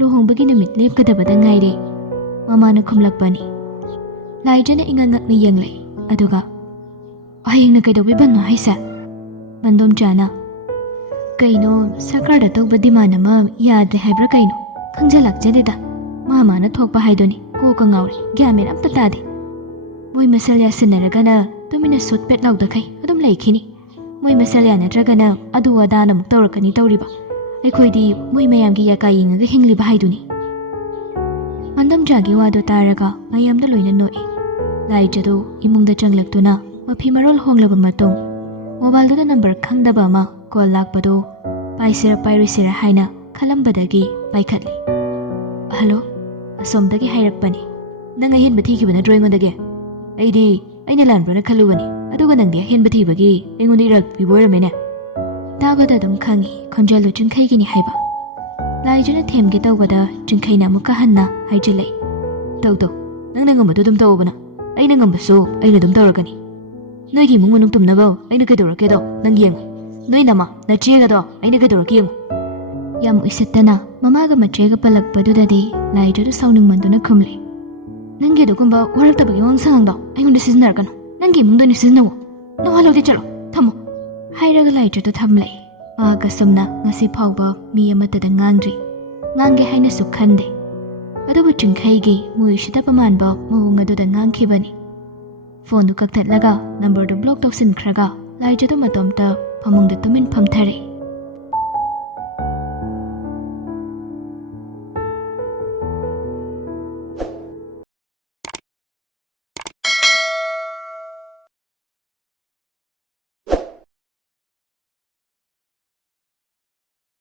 ꯂꯨꯍꯣꯡꯕꯒꯤ ꯅꯨꯃꯤꯠ ꯂꯦꯞꯀꯗꯕꯗ ꯉꯥꯏꯔꯦ ꯃꯃꯥꯅ ꯈꯨꯝꯂꯛꯄꯅꯤ ꯂꯥꯏꯖꯅ ꯏꯉꯛ ꯉꯛꯅ ꯌꯦꯡꯂꯛꯏ ꯑꯗꯨꯒ ꯍꯌꯦꯡꯅ ꯀꯩꯗꯧꯕꯩ ꯕꯟꯅꯣ ꯍꯥꯏꯁꯦ ꯃꯟꯗꯣꯝꯆꯥꯅ ꯀꯩꯅꯣ ꯁꯔꯀꯥꯔꯗ ꯇꯧꯕ ꯗꯤꯃꯥꯟ ꯑꯃ ꯌꯥꯗ꯭ꯔꯦ ꯍꯥꯏꯕ꯭ꯔꯥ ꯀꯩꯅꯣ ꯈꯪꯖꯜꯂꯛꯆꯗꯦꯗ ꯃꯥꯅ ꯊꯣꯛꯄ ꯍꯥꯏꯗꯨꯅꯤ ꯀꯣꯛꯀ ꯉꯥꯎꯔꯤ ꯒ꯭ꯌꯥꯟ ꯃꯦꯟ ꯑꯝꯇ ꯇꯥꯗꯦ ꯃꯣꯏ ꯃꯁꯦꯜ ꯌꯥꯁꯤꯟꯅꯔꯒꯅ ꯇꯨꯃꯤꯟꯅ ꯁꯨꯠ ꯄꯦꯠ ꯂꯥꯎꯗꯈꯩ ꯑꯗꯨꯝ ꯂꯩꯈꯤꯅꯤ ꯃꯣꯏ ꯃꯁꯦꯜ ꯌꯥꯅꯗ꯭ꯔꯒꯅ ꯑꯗꯨ ꯑꯗꯥꯅ ꯑꯃꯨꯛ ꯇꯧꯔꯛꯀꯅꯤ ꯇꯧꯔꯤꯕ ꯑꯩꯈꯣꯏꯗꯤ ꯃꯣꯏ ꯃꯌꯥꯝꯒꯤ ꯌꯥꯀꯥ ꯌꯦꯡꯉꯒ ꯍꯤꯡꯂꯤꯕ ꯍꯥꯏꯗꯨꯅꯤ ꯃꯟꯗꯣꯝꯆꯥꯒꯤ ꯋꯥꯗꯣ ꯇꯥꯔꯒ ꯃꯌꯥꯝꯗ ꯂꯣꯏꯅ ꯅꯣꯛꯏ ꯂꯥꯏꯖꯗꯨ ꯏꯃꯨꯡꯗ ꯆꯪꯂꯛꯇꯨꯅ ꯃꯐꯤ ꯃꯔꯣꯜ ꯍꯣꯡꯂꯕ ꯃꯇꯨꯡ ꯃꯣꯕꯥꯏꯜꯗꯨꯗ ꯅꯝꯕꯔ ꯈꯪꯗꯕ ꯑꯃ ꯀꯣꯜ ꯂꯥꯛꯄꯗꯨ ꯄꯥꯏꯁꯤꯔ ꯄꯥꯏꯔꯣꯏꯁꯤꯔ ꯍꯥꯏꯅ ꯈꯜꯂꯝꯕꯗꯒꯤ ꯄꯥꯏꯈꯠꯂꯤ ꯍꯜꯂꯣ ꯑꯁꯣꯝꯗꯒꯤ ꯍꯥꯏꯔꯛꯄꯅꯤ ꯅꯪ ꯑꯍꯦꯟꯕ ꯊꯤꯈꯤꯕ ꯅꯠꯇ꯭ꯔꯣ ꯑꯩꯉꯣꯟꯗꯒꯤ ꯑꯩꯅ ꯂꯥꯟꯕ꯭ꯔꯅ ꯈꯜꯂꯨꯕꯅꯤ ꯑꯗꯨꯒ ꯅꯪꯗꯤ ꯑꯍꯦꯟꯕ ꯊꯤꯕꯒꯤ ꯑꯩꯉꯣꯟꯗ ꯏꯔꯥꯜ ꯄꯤꯕ ꯑꯣꯏꯔꯝꯃꯦꯅꯦ ꯇꯥꯕꯗ ꯑꯗꯨꯝ ꯈꯪꯉꯤ ꯈꯣꯟꯖꯦꯜꯗꯨ ꯆꯤꯡꯈꯩꯒꯤꯅꯤ ꯍꯥꯏꯕ ꯂꯥꯏꯖꯅ ꯊꯦꯝꯒꯦ ꯇꯧꯕꯗ ꯆꯤꯡꯈꯩꯅ ꯑꯃꯨꯛꯀ ꯍꯟꯅ ꯍꯥꯏꯖꯤꯜꯂꯛꯏ ꯇꯧ ꯅꯪꯅ ꯉꯝꯕꯗꯣ ꯑꯗꯨꯝ ꯇꯧꯕꯅ ꯑꯩꯅ ꯉꯝꯕꯁꯨ ꯑꯩꯅ ꯑꯗꯨꯝ ꯇꯧꯔꯛꯀꯅꯤ ꯅꯣꯏꯒꯤ ꯏꯃꯨꯡ ꯃꯅꯨꯡ ꯇꯨꯝꯅꯕ ꯑꯩꯅ ꯀꯩꯗꯧꯔꯛꯀꯦꯗꯣ ꯅꯪ ꯌꯦꯡꯉꯨ ꯅꯣꯏ ꯅꯃ ꯅꯆꯦꯒꯗꯣ ꯑꯩꯅ ꯀꯩꯗꯧꯔꯛꯀꯦ ꯌꯦꯡꯉꯨ ꯌꯥꯝ ꯎꯏꯁꯤꯠꯇꯅ ꯃꯃꯥꯒ ꯃꯆꯦꯒ ꯄꯜꯂꯛꯄꯗꯨꯗꯗꯤ ꯂꯥꯏꯖꯗꯨ ꯁꯥꯎꯅꯤꯡꯃꯟꯗꯨꯅ ꯈꯨꯝꯂꯤ ꯅꯪꯒꯤ ꯑꯗꯨꯒꯨꯝꯕ ꯋꯥꯔꯛꯇꯕꯒꯤ ꯋꯥꯉꯥꯡ ꯁꯉꯥꯡꯗꯣ ꯑꯩꯉꯣꯟꯗ ꯁꯤꯖꯤꯟꯅꯔꯛꯀꯅꯨ ꯅꯪꯒꯤ ꯏꯃꯨꯡꯗ ꯑꯣꯏꯅ ꯁꯤꯖꯤꯟꯅꯧ ꯅꯋꯥ ꯂꯧꯗꯦ ꯆꯠꯂꯣ ꯊꯝꯃꯣ ꯍꯥꯏꯔꯒ ꯂꯥꯏꯖꯗꯨ ꯊꯝꯂꯛꯏ ꯃꯥꯒ ꯁꯨꯝꯅ ꯉꯁꯤ ꯐꯥꯎꯕ ꯃꯤ ꯑꯃꯠꯇꯗ ꯉꯥꯡꯒꯦ ꯍꯥꯏꯅꯁꯨ ꯈꯟꯗꯦ ꯑꯗꯨꯕꯨ ꯆꯤꯡꯈꯩꯒꯤ ꯃꯣꯏꯁꯤꯗꯕ ꯃꯥꯟꯕ ꯃꯑꯣꯡ ꯑꯗꯨꯗ ꯉꯥꯡꯈꯤꯕꯅꯤ ꯐꯣꯟꯗꯨ ꯀꯛꯊꯠꯂꯒ ꯅꯝꯕꯔꯗꯨ ꯕ꯭ꯂꯣꯛ ꯇꯧꯁꯤꯟꯈ꯭ꯔꯒ ꯂꯥꯏꯖꯗꯨ ꯃꯇꯣꯝꯇ ꯐꯃꯨꯡꯗ ꯇꯨꯃꯤꯟ ꯐꯝꯊꯔꯛꯏ